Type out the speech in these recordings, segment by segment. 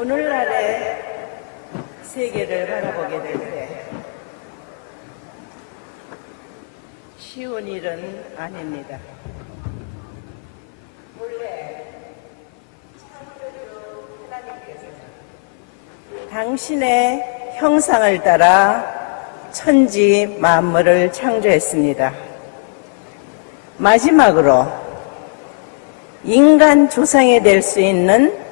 오늘날의 세계를 바라보게 될 때 쉬운 일은 아닙니다. 원래 하나님께서 당신의 형상을 따라 천지 만물을 창조했습니다. 마지막으로 인간 조상이 될 수 있는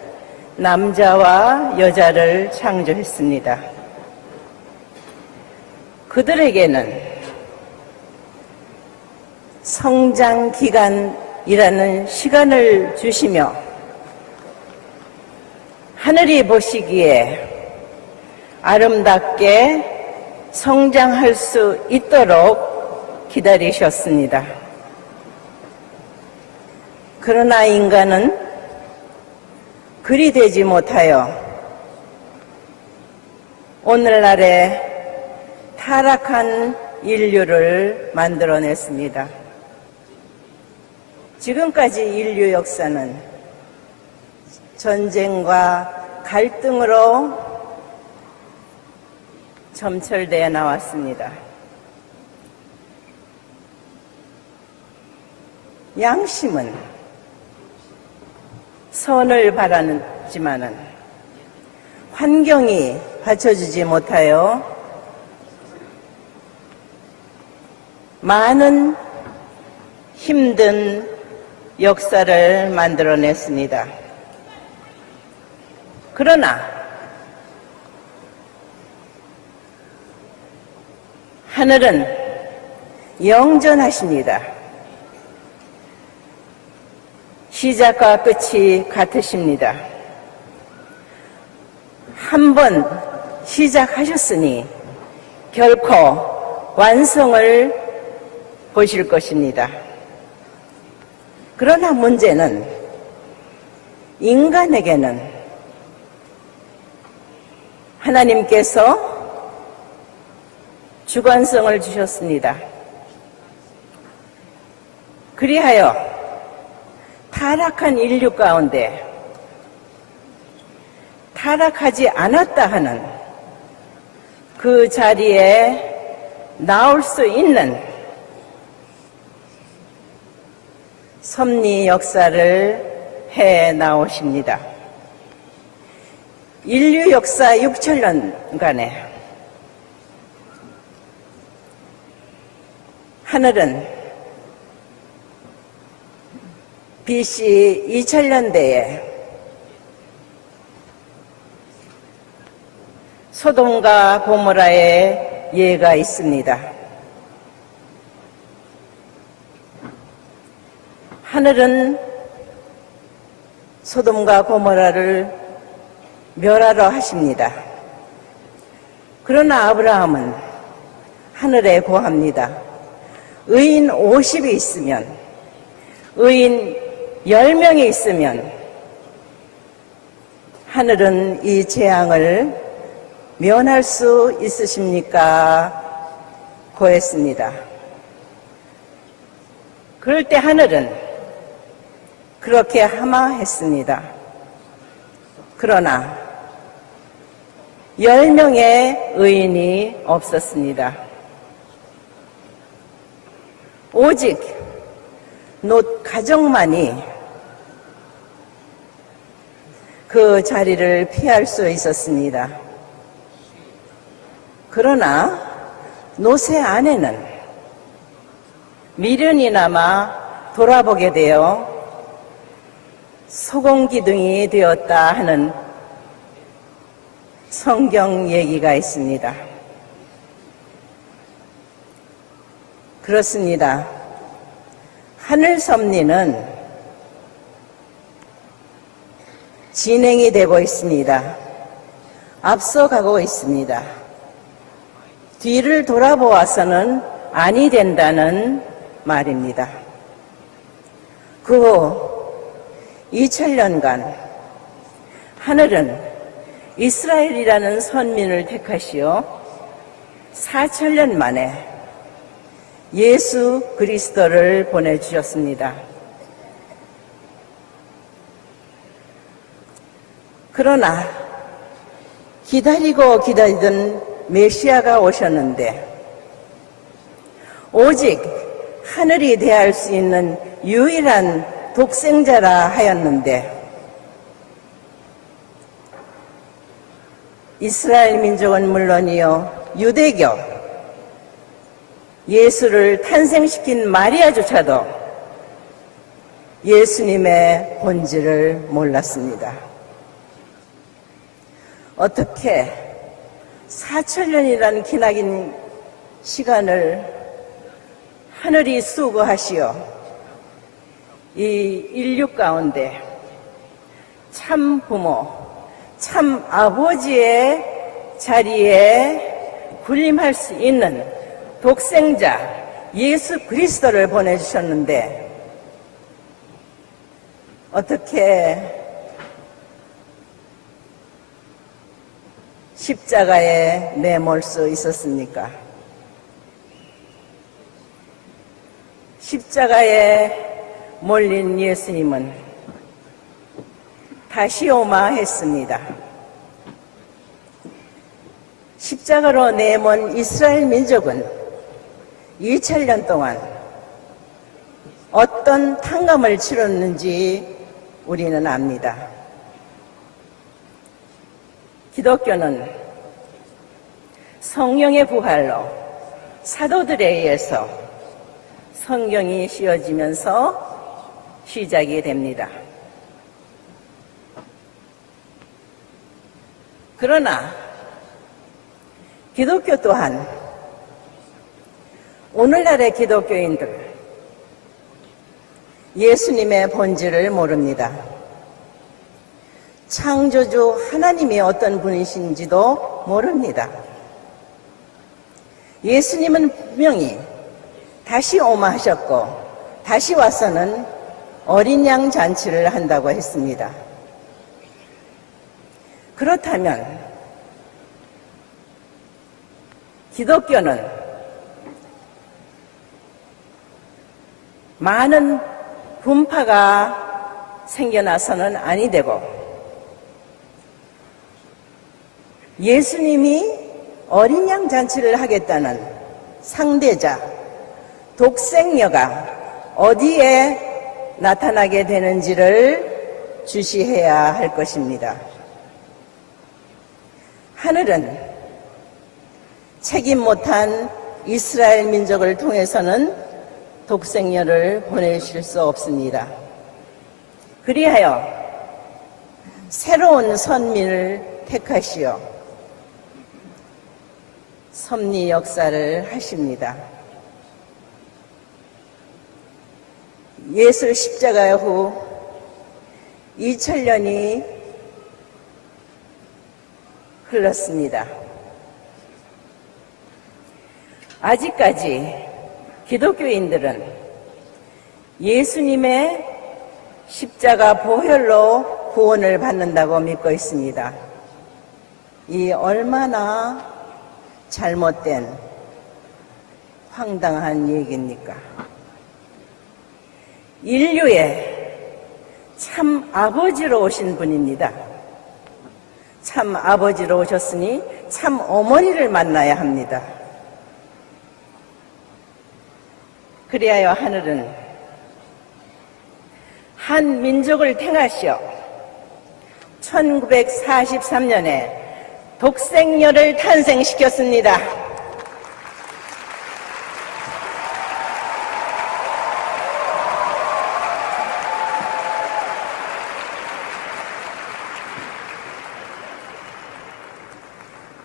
남자와 여자를 창조했습니다. 그들에게는 성장 기간이라는 시간을 주시며 하늘이 보시기에 아름답게 성장할 수 있도록 기다리셨습니다. 그러나 인간은 그리 되지 못하여 오늘날의 타락한 인류를 만들어냈습니다. 지금까지 인류 역사는 전쟁과 갈등으로 점철되어 나왔습니다. 양심은 선을 바라지만은 환경이 받쳐주지 못하여 많은 힘든 역사를 만들어냈습니다. 그러나 하늘은 영전하십니다. 시작과 끝이 같으십니다. 한 번 시작하셨으니 결코 완성을 보실 것입니다. 그러나 문제는 인간에게는 하나님께서 주관성을 주셨습니다. 그리하여 타락한 인류 가운데 타락하지 않았다 하는 그 자리에 나올 수 있는 섭리 역사를 해 나오십니다. 인류 역사 6천년간에 하늘은 BC 2000년대에 소돔과 고모라의 예가 있습니다. 하늘은 소돔과 고모라를 멸하러 하십니다. 그러나 아브라함은 하늘에 고합니다. 의인 50이 있으면, 의인 10명이 있으면 하늘은 이 재앙을 면할 수 있으십니까? 고했습니다. 그럴 때 하늘은 그렇게 하마했습니다. 그러나 10명의 의인이 없었습니다. 오직 롯 가족만이 그 자리를 피할 수 있었습니다. 그러나 롯의 아내는 미련이나마 돌아보게 되어 소금기둥이 되었다 하는 성경 얘기가 있습니다. 그렇습니다. 하늘 섭리는 진행이 되고 있습니다. 앞서가고 있습니다. 뒤를 돌아보아서는 아니 된다는 말입니다. 그 후 2000년간 하늘은 이스라엘이라는 선민을 택하시어 4000년 만에 예수 그리스도를 보내주셨습니다. 그러나 기다리고 기다리던 메시아가 오셨는데 오직 하늘이 대할 수 있는 유일한 독생자라 하였는데 이스라엘 민족은 물론이요 유대교 예수를 탄생시킨 마리아조차도 예수님의 본질을 몰랐습니다. 어떻게 4천년이라는 기나긴 시간을 하늘이 수고하시어 이 인류 가운데 참 부모, 참 아버지의 자리에 군림할 수 있는 독생자 예수 그리스도를 보내주셨는데 어떻게 십자가에 내몰 수 있었습니까? 십자가에 몰린 예수님은 다시 오마 했습니다. 십자가로 내몬 이스라엘 민족은 2000년 동안 어떤 탕감을 치렀는지 우리는 압니다. 기독교는 성령의 부활로 사도들에 의해서 성경이 씌워지면서 시작이 됩니다. 그러나 기독교 또한 오늘날의 기독교인들 예수님의 본질을 모릅니다. 창조주 하나님이 어떤 분이신지도 모릅니다. 예수님은 분명히 다시 오마 하셨고 다시 와서는 어린 양 잔치를 한다고 했습니다. 그렇다면 기독교는 많은 분파가 생겨나서는 아니 되고 예수님이 어린 양 잔치를 하겠다는 상대자 독생녀가 어디에 나타나게 되는지를 주시해야 할 것입니다. 하늘은 책임 못한 이스라엘 민족을 통해서는 독생녀를 보내실 수 없습니다. 그리하여 새로운 선민을 택하시어 섭리 역사를 하십니다. 예수 십자가 후 2000년이 흘렀습니다. 아직까지 기독교인들은 예수님의 십자가 보혈로 구원을 받는다고 믿고 있습니다. 이 얼마나 잘못된 황당한 얘기입니까? 인류의 참 아버지로 오신 분입니다. 참 아버지로 오셨으니 참 어머니를 만나야 합니다. 그리하여 하늘은 한 민족을 택하시어 1943년에 독생녀를 탄생시켰습니다.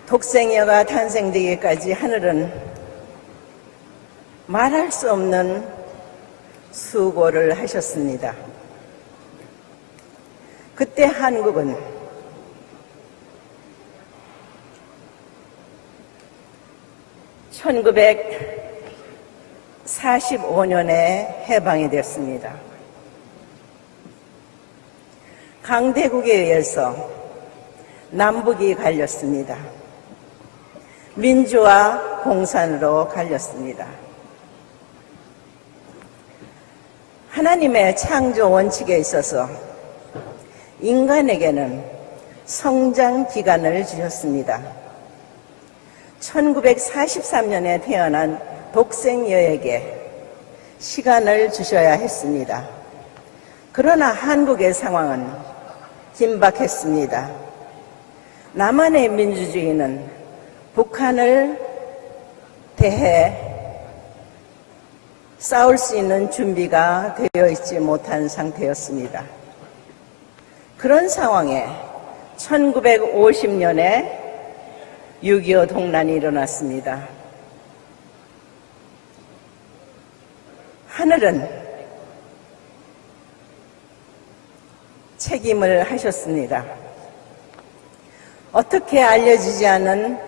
독생녀가 탄생되기까지 하늘은 말할 수 없는 수고를 하셨습니다. 그때 한국은 (1945년에) 해방이 됐습니다. 강대국에 의해서 남북이 갈렸습니다. 민주화 공산으로 갈렸습니다. 하나님의 창조 원칙에 있어서 인간에게는 성장 기간을 주셨습니다. 1943년에 태어난 독생녀에게 시간을 주셔야 했습니다. 그러나 한국의 상황은 긴박했습니다. 남한의 민주주의는 북한을 대해 싸울 수 있는 준비가 되어 있지 못한 상태였습니다. 그런 상황에 1950년에 6.25 동란이 일어났습니다. 하늘은 책임을 하셨습니다. 어떻게 알려지지 않은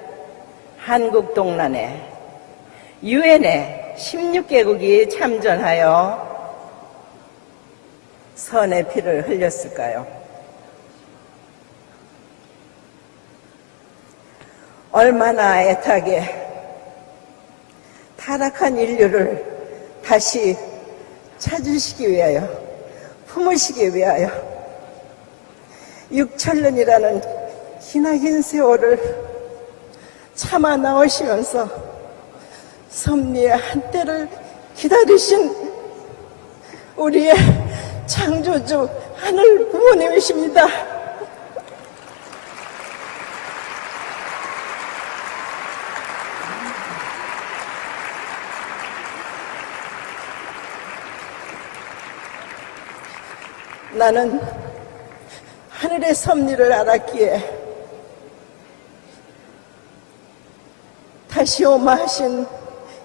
한국 동란에 유엔에 16개국이 참전하여 선의 피를 흘렸을까요? 얼마나 애타게 타락한 인류를 다시 찾으시기 위하여, 품으시기 위하여 6천년이라는 기나긴 세월을 참아 나오시면서 섭리의 한때를 기다리신 우리의 창조주 하늘 부모님이십니다. 나는 하늘의 섭리를 알았기에 다시 오마하신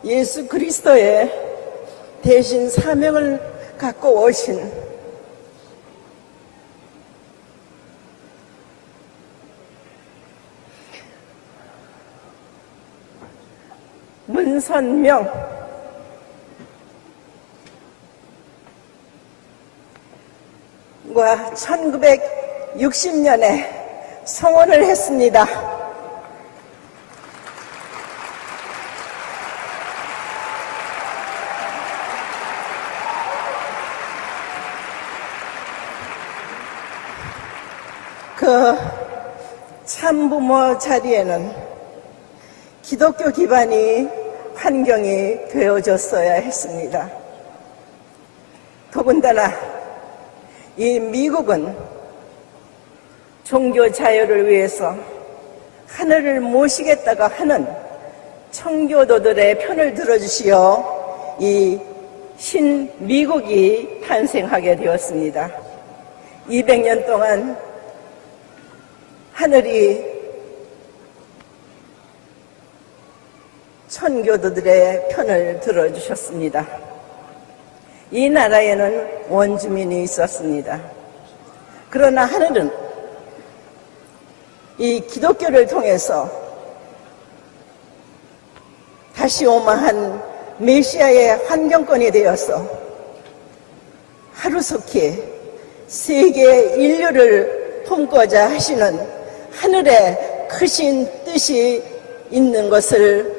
예수 그리스도의 대신 사명을 갖고 오신 문선명 과 1960년에 성혼을 했습니다. 그 참부모 자리에는 기독교 기반의 환경이 되어졌어야 했습니다. 더군다나 이 미국은 종교 자유를 위해서 하늘을 모시겠다고 하는 청교도들의 편을 들어주시어 이 신미국이 탄생하게 되었습니다. 200년 동안 하늘이 천교도들의 편을 들어주셨습니다. 이 나라에는 원주민이 있었습니다. 그러나 하늘은 이 기독교를 통해서 다시 오마한 메시아의 환경권이 되어서 하루속히 세계 인류를 품고자 하시는 하늘의 크신 뜻이 있는 것을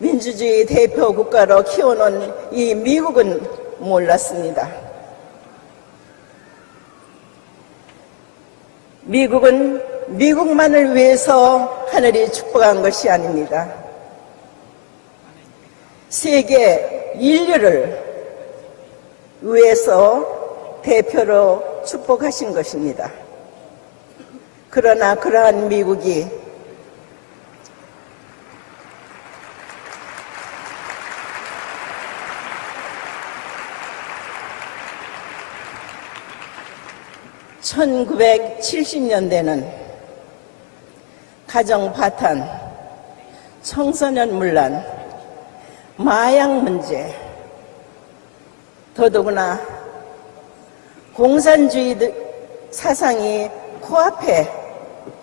민주주의 대표 국가로 키워놓은 이 미국은 몰랐습니다. 미국은 미국만을 위해서 하늘이 축복한 것이 아닙니다. 세계 인류를 위해서 대표로 축복하신 것입니다. 그러나 그러한 미국이 (1970년대는) 가정 파탄, 청소년 문란, 마약 문제, 더더구나 공산주의 사상이 코앞에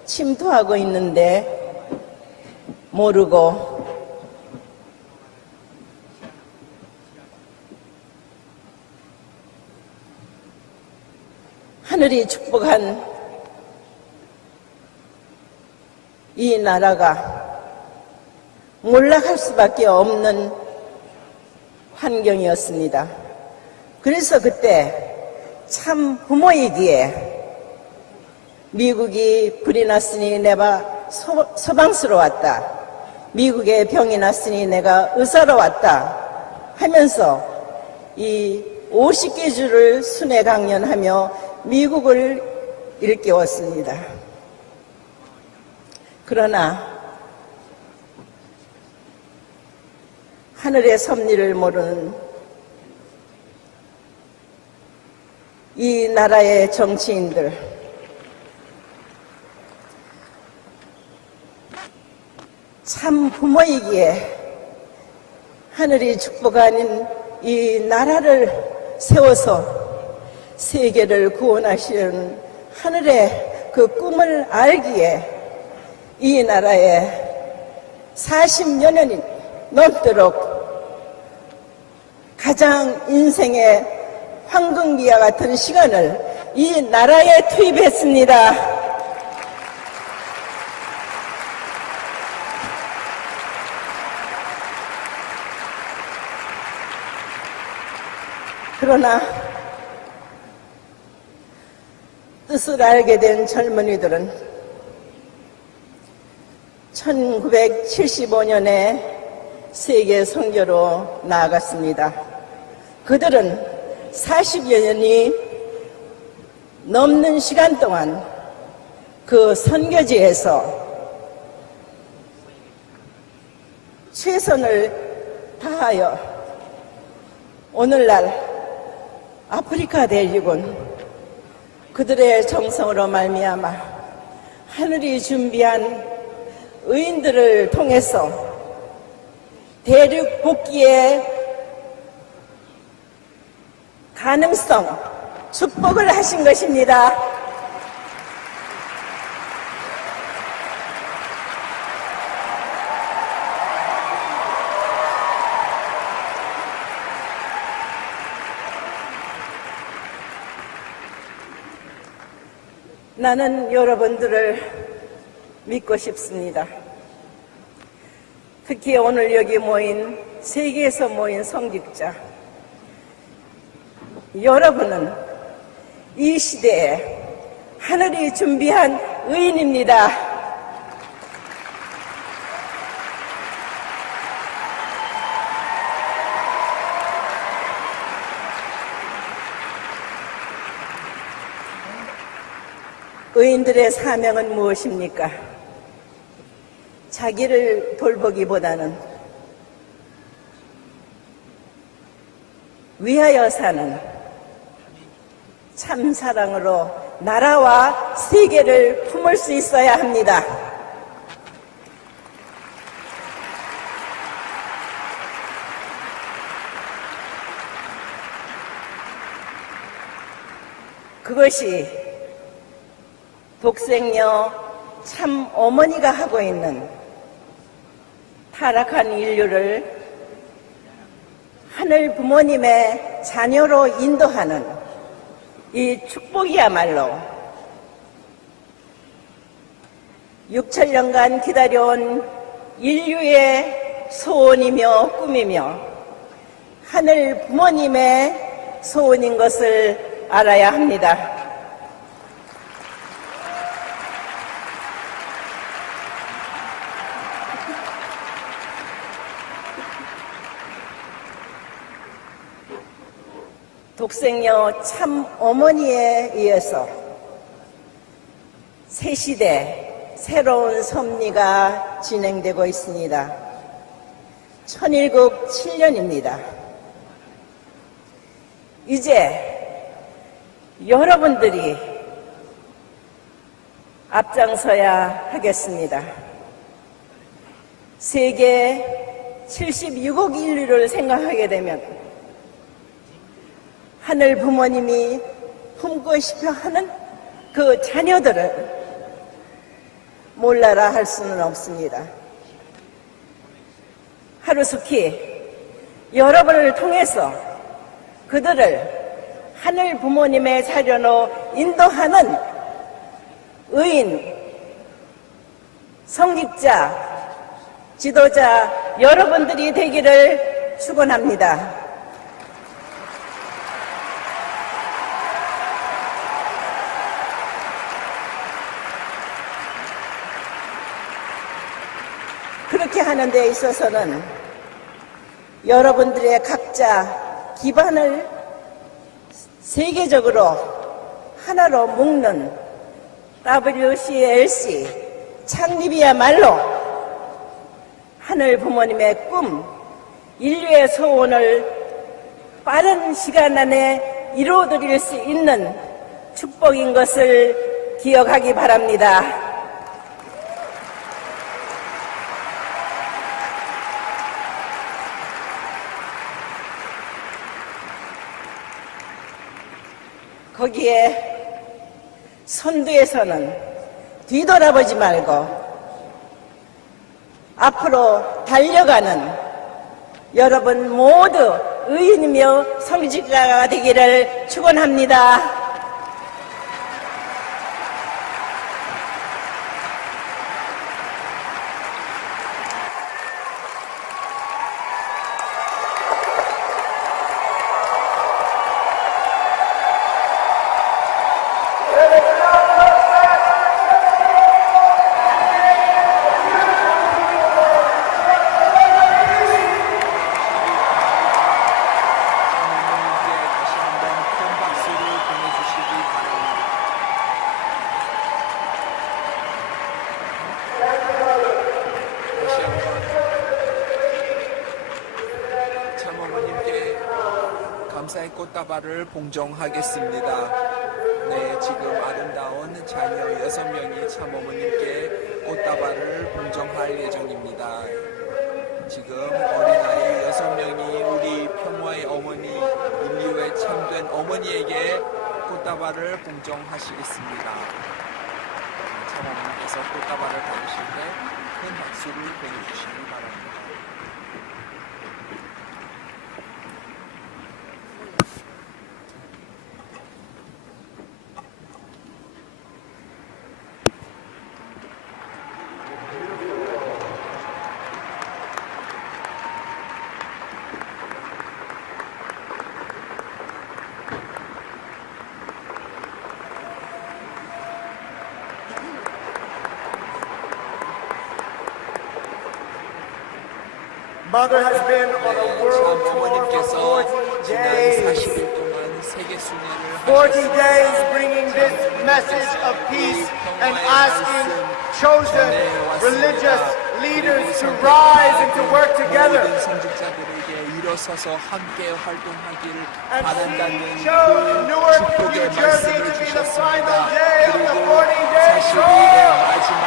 침투하고 있는데 모르고 하늘이 축복한 이 나라가 몰락할 수밖에 없는 환경이었습니다. 그래서 그때 참 부모이기에 미국이 불이 났으니 내가 소방서로 왔다. 미국에 병이 났으니 내가 의사로 왔다. 하면서 이 50개 주를 순회 강연하며 미국을 일깨웠습니다. 그러나 하늘의 섭리를 모르는 이 나라의 정치인들, 참 부모이기에 하늘이 축복하는 이 나라를 세워서 세계를 구원하시는 하늘의 그 꿈을 알기에 이 나라에 40여 년이 넘도록 가장 인생의 황금기와 같은 시간을 이 나라에 투입했습니다. 그러나 뜻을 알게 된 젊은이들은 1975년에 세계 선교로 나아갔습니다. 그들은 40여 년이 넘는 시간 동안 그 선교지에서 최선을 다하여 오늘날 아프리카 대륙은 그들의 정성으로 말미암아 하늘이 준비한 의인들을 통해서 대륙 복귀의 가능성, 축복을 하신 것입니다. 나는 여러분들을 믿고 싶습니다. 특히 오늘 여기 모인 세계에서 모인 성직자, 여러분은 이 시대에 하늘이 준비한 의인입니다. 의인들의 사명은 무엇입니까? 자기를 돌보기보다는 위하여 사는 참 사랑으로 나라와 세계를 품을 수 있어야 합니다. 그것이 독생녀 참 어머니가 하고 있는 타락한 인류를 하늘 부모님의 자녀로 인도하는 이 축복이야말로 6천년간 기다려온 인류의 소원이며 꿈이며 하늘 부모님의 소원인 것을 알아야 합니다. 독생녀 참 어머니에 의해서 새 시대 새로운 섭리가 진행되고 있습니다. 천일국 7년입니다. 이제 여러분들이 앞장서야 하겠습니다. 세계 76억 인류를 생각하게 되면 하늘 부모님이 품고 싶어 하는 그 자녀들을 몰라라 할 수는 없습니다. 하루속히 여러분을 통해서 그들을 하늘 부모님의 자녀로 인도하는 의인, 성직자, 지도자 여러분들이 되기를 축원합니다. 하는 데 있어서는 여러분들의 각자 기반을 세계적으로 하나로 묶는 WCLC 창립이야말로 하늘 부모님의 꿈, 인류의 소원을 빠른 시간 안에 이루어드릴 수 있는 축복인 것을 기억하기 바랍니다. 거기에 선두에서는 뒤돌아보지 말고 앞으로 달려가는 여러분 모두 의인이며 성직자가 되기를 축원합니다. 감사의 꽃다발을 봉정하겠습니다. 네, 지금 아름다운 자녀 6명이 참어머님께 꽃다발을 봉정할 예정입니다. 지금 어린아이 6명이 우리 평화의 어머니, 인류의 참된 어머니에게 꽃다발을 봉정하시겠습니다. 참어머님께서 꽃다발을 받으실 때 큰 박수를 보내주시기 바랍니다. Mother has been on a world tour for 40 days. 40 days bringing this message of peace and asking chosen religious leaders to rise and to work together. 일어서서 함께 활동하기를 And 바란다는 she chose Newark, New 축복의 Jersey 말씀을 to be the final 주셨습니다. day of the 그리고 40-day 40일의 tour. 마지막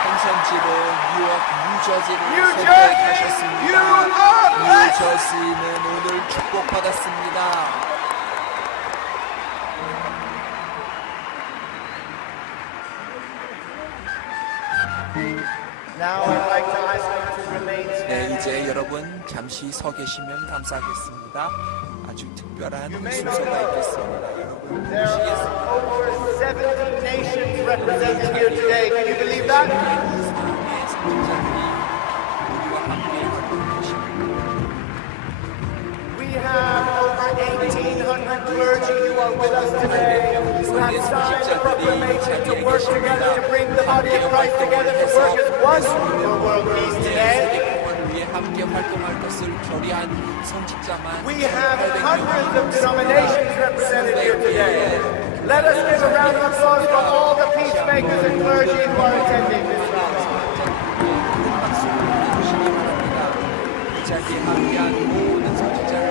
행선지로 뉴욕, 뉴저지를 New 선택하셨습니다. Jersey, you are blessed. 뉴저지는 오늘 축복받았습니다. Now I'd like to ask you to remain 네, standing. 이제 여러분 잠시 서 계시면 감사하겠습니다. 아주 특별한 may not 순서가 know. 있겠습니다. 여러분 There 보시겠습니다. are over 70 nations represented here today. Can you believe that? 이상의 선지자들이 우리와 함께 활동하십니다. We have over 1,800 clergy who are with us today, who have signed the proclamation to work together to bring the body of Christ together to work as one for world peace today. 세계공헌을 위해 함께 활동할 것을 결의한 성직자만 We have hundreds of denominations represented here today. Let us give a round of applause for all the peacemakers and clergy who are attending this rally. 큰 박수를 보내주시기 바랍니다. 이 자리에 함께한 모든 성직자를